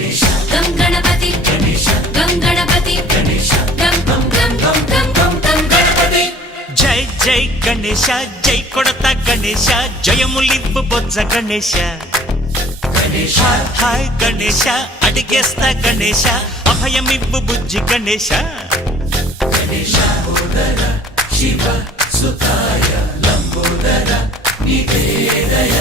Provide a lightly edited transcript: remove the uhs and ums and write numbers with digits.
గం గణపతి గం గణపతి గం గం గం గం గం గం గణపతి. జై జై గణేశ జై కొడత గణేశ జయములివ్వు బొజ్జ గణేశ. హాయ్ గణేశ అడిగేస్తా గణేశ అభయమివ్వు బుజ్జి గణేశ. శివ సుతాయ లంబోదర నివేదయ.